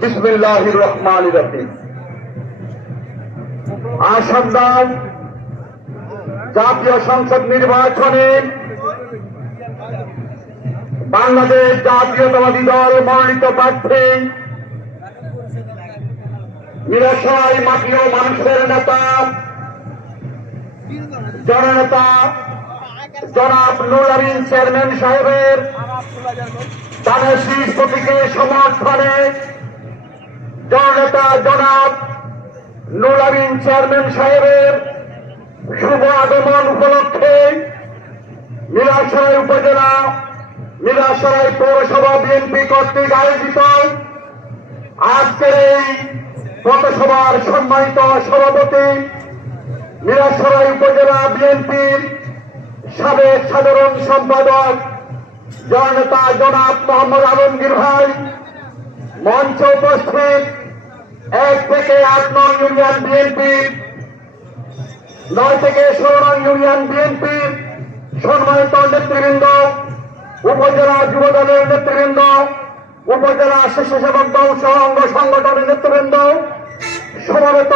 বিসমিল্লাহির রহমানির রহিম। আসাম জাতীয় সংসদ নির্বাচনে বাংলাদেশ জাতীয়তাবাদী দল মনোনীত প্রার্থী মিরাশাই মাটি ও মানুষের নেতা জননেতা জনাব নুরুল আমিন চেয়ারম্যান সাহেবের ধানের শীষ প্রতীকের সমর্থনে জননেতা জনাব নুরুল আমিন চেয়ারম্যান সাহেবের শুভ আগমন উপলক্ষে মিরাশাই উপজেলা মিরাশাই পৌরসভা বিএনপি কর্তৃক আয়োজিত আজকের এই পথসভার সম্মানিত সভাপতি মিরাশাই উপজেলা বিএনপির সাবেক সাধারণ সম্পাদক জননেতা জনাব মোহাম্মদ আলমগীর ভাই, মঞ্চে উপস্থিত 1 থেকে 8 নং ইউনিয়ন বিএনপির 9 থেকে 16 নং ইউনিয়ন বিএনপির সম্মানিত নেতৃবৃন্দ, উপজেলা যুব দলের নেতৃবৃন্দ, উপজেলা স্বেচ্ছাসেবক দল সহ অঙ্গ সংগঠনের নেতৃবৃন্দ, সমবেত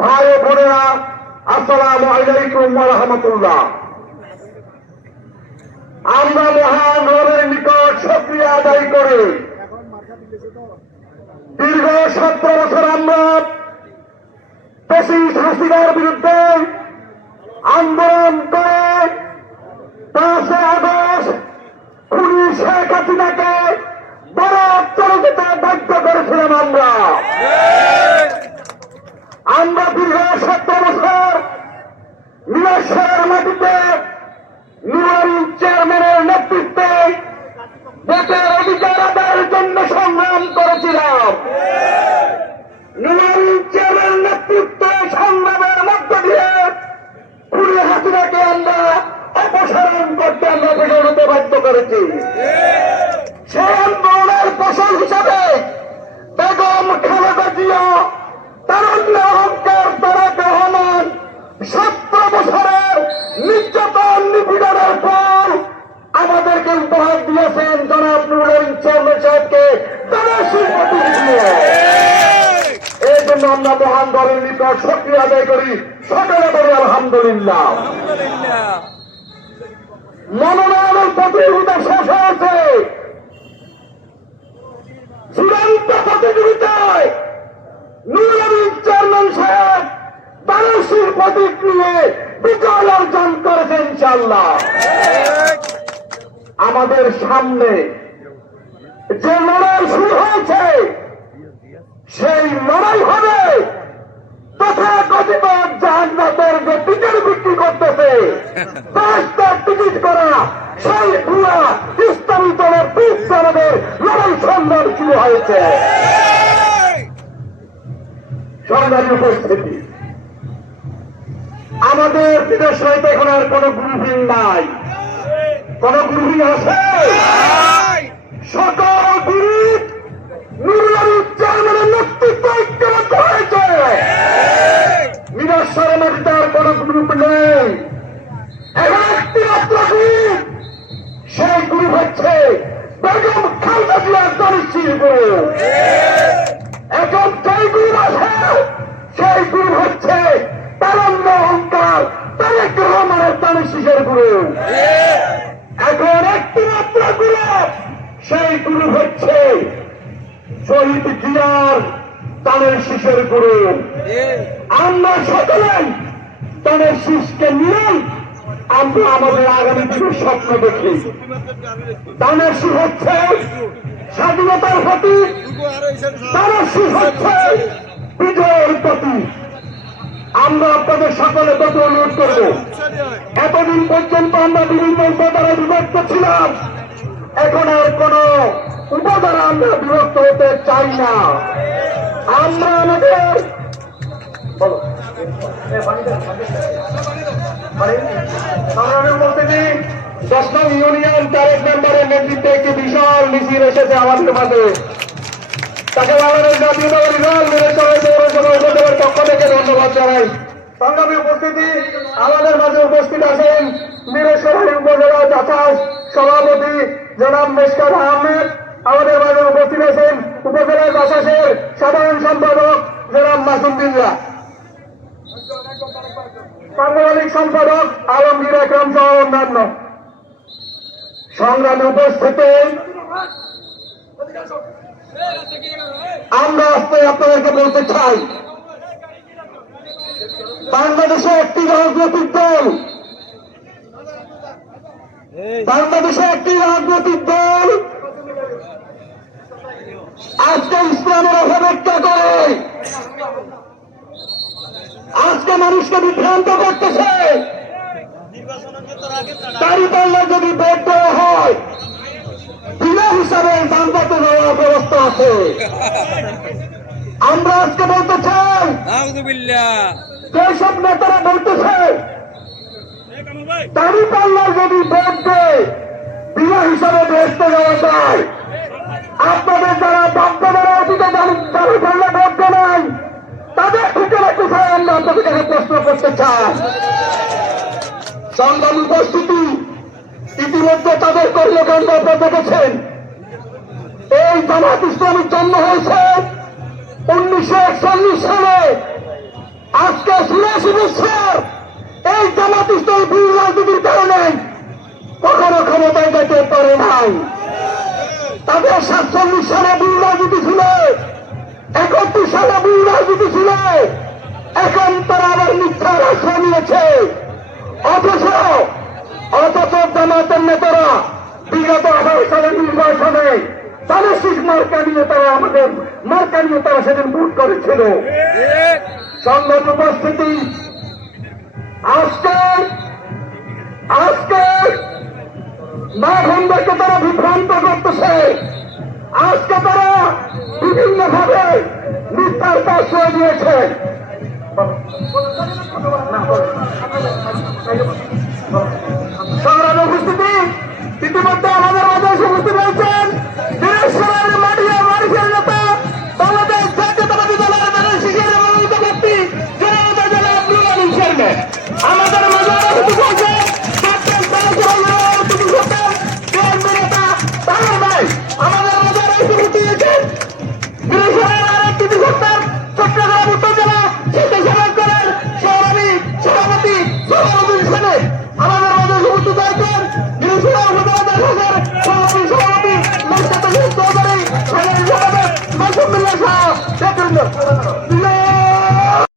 ভাই ও বোনেরা, আসসালামু আলাইকুম ওয়া রাহমাতুল্লাহ। আমরা মহান রবের নিকট শুকরিয়া আদায় করে দীর্ঘ 17 বছর আমরা ফ্যাসিস্ট হাসিনার বিরুদ্ধে আন্দোলন করে 5 আগস্ট খুনি শেখ হাসিনাকে ভারত চলে যেতে বাধ্য করেছিলাম। আমরা দীর্ঘ 17 বছর মিরাশাইয়ের মাটিতে নুরুল আমিন চেয়ারম্যানের নেতৃত্বে ভোটের অধিকার আদায়ের জন্য সংগ্রাম করেছিলাম। নুরুল আমিন চেয়ারম্যানের নেতৃত্বে সংগ্রামের মধ্য দিয়ে খুনি হাসিনাকে আমরা অপসারণ করতে আমরা বিজয়তে বাধ্য করেছি। সেই আন্দোলনের ফসল হিসাবে বেগম খালেদা জিয়া, তারুণ্যের অহংকার তারেক রহমান 17 বছরের নির্যাতন নিপীড়নের পর আমাদেরকে উপহার দিয়েছেন জনাব নুরুল আমিন চেয়ারম্যান সাহেবকে তাদের স্বীকৃতি দিয়ে। এই জন্য আমরা মহান দলের নিকট শুকরিয়া আদায় করি, সকলে করি আলহামদুলিল্লাহ। মনোনয়নের প্রতিযোগিতা শেষ হয়েছে। চূড়ান্ত প্রতিযোগিতায় নুরুল আমিন চেয়ারম্যান সাহেব বারোশির প্রতীক নিয়ে বিজয় অর্জন করেছেন ইনশাআল্লাহ। আমাদের সামনে যে লড়াই শুরু হয়েছে সেই লড়াই হবে তথাকথিত জাহান্নাতের যে টিকিট বিক্রি করতেছে 10টা টিকিট করা সেই পুরা ইসলামী দলের বিদ্যালয়ের লড়াই সংগ্রাম শুরু হয়েছে। সংগ্রামী উপস্থিতি, আমাদের বিদেশ হইতে এখন আর কোন গ্রুপিং নাই। কোন গ্রুপিং আছে? সকল গ্রুপ নুরুল আমিন চেয়ারম্যানের নেতৃত্বে ঐক্যবদ্ধ হয়েছে। মিরাশাইয়ের মাটিতে আর কোন গ্রুপ নেই। এখন একটি মাত্র গ্রুপ, সেই গ্রুপ হচ্ছে বেগম খালেদা জিয়ার দলশীল গ্রুপ। এখন যেই গ্রুপ আছে সেই গ্রুপ হচ্ছে তারুণ্য অহংকার তারেক রহমানের তানের শীষের গ্রুপ। এখন একটি মাত্র গ্রুপ, সেই গ্রুপ হচ্ছে শহীদ জিয়ার তানের শীষের গ্রুপ। আমরা সকলেই তানের শীষকে নিয়ে আমরা আমাদের আগামী দিনের স্বপ্ন দেখি। তানের শীষ হচ্ছে স্বাধীনতার প্রতীক, তানের শীষ হচ্ছে বিজয়ের প্রতীক। আমরা আপনাদের সকলে প্রতি অনুরোধ করব, এতদিন পর্যন্ত আমরা বিভিন্ন উপধারা বিভক্ত ছিলাম, এখন আর কোন উপধারা আমরা বিভক্ত হতে চাই না। আমরা আমাদের উপস্থিতি 10 নং ইউনিয়ন তারেক মেম্বারের নেতৃত্বে একটি বিশাল মিছিল এসেছে আমাদের মাঝে। তাকে বাংলাদেশ জাতীয়তাবাদী দল মিরাশাই পৌরসভা উপজেলার পক্ষ থেকে ধন্যবাদ জানাই। সংগ্রামী উপস্থিতি, আমাদের মাঝে উপস্থিত আছেন মিরাশাই উপজেলা জাসাস সভাপতি জনাব মেশকাত আহমেদ আমাদের মাঝে উপস্থিত আছেন উপজেলার বাসাসের সাধারণ সম্পাদক জনাব মাসুম বিল্লাহ, সাংগঠনিক সম্পাদক আলমগীর আকরাম সহ অন্যান্য সংগ্রামে উপস্থিতি। আমরা আজকে আপনাদেরকে বলতে চাই, বাংলাদেশে একটি রাজনৈতিক দল আজকে ইসলামের অপব্যাখ্যা করে আজকে মানুষকে বিভ্রান্ত করতেছে। দাঁড়িপাল্লা যদি ভোট দেওয়া হয় বিনা হিসাবে জানতে দেওয়ার ব্যবস্থা আছে। আমরা আজকে বলতে চাই, যেসব নেতারা বলতেছে দাঁড়িপাল্লার যদি ভোট দেয় বিনা হিসাবে বেহেশতে যাওয়া যায়, আপনাদের যারা বাপদাদারা অতীতে দাঁড়িপাল্লা ভোট দেয় তাদের ভিতরে কোথায় আমরা আপনাদের কাছে প্রশ্ন করতে চাই। সংগ্রাম উপস্থিতি, ইতিমধ্যে তাদের কর্মকাণ্ড আপনারা দেখেছেন। এই জামাত ইসলামের জন্ম হয়েছে 1941 সালে। আজকে 86 বছর এই জামাত ইসলাম ভুল রাজনীতির কারণে কখনো ক্ষমতায় যেতে পারে নাই। তাদের 47 সালে ভুল রাজনীতি ছিল, 71 সালে ভুল রাজনীতি ছিল, এখন তারা আবার মিথ্যার আশ্রয় নিয়েছে। অথচ জামাতের নেতারা বিগত 18 সালের নির্বাচনে মানসিক মার্কা নিয়ে তারা সেদিন ভোট করেছিল। সংবাদ উপস্থিতি, আজকে মা বোনদেরকে তারা বিভ্রান্ত করতেছে। আজকে তারা বিভিন্ন ভাবে মিথ্যার আশ্রয় দিয়েছে। সংগ্রামে উপস্থিতি, ইতিমধ্যে আমাদের মাঝে উপস্থিত রয়েছেন দিনাজপুরের মাটির নেতা, বাংলাদেশ জাতীয়তাবাদী দলের মনোনয়নশীল মনোনীত ব্যক্তি জনতা জেলা আব্দুল আলীম চেয়ারম্যান। আমাদের মাঝে উপস্থিত রয়েছেন আমাদের মাঝে উপস্থিত রয়েছেন দিনাজপুরের আরেকটি বিভক্তার চট্টগ্রাম উত্তর জেলা স্বেচ্ছাসেবকের সভাপতি সভাপতি হিসেবে আমাদের মাঝে উপস্থিত রয়েছেন দিনাজপুরের উপজেলা সভাপতি মাসুম বিল্লাহ সহ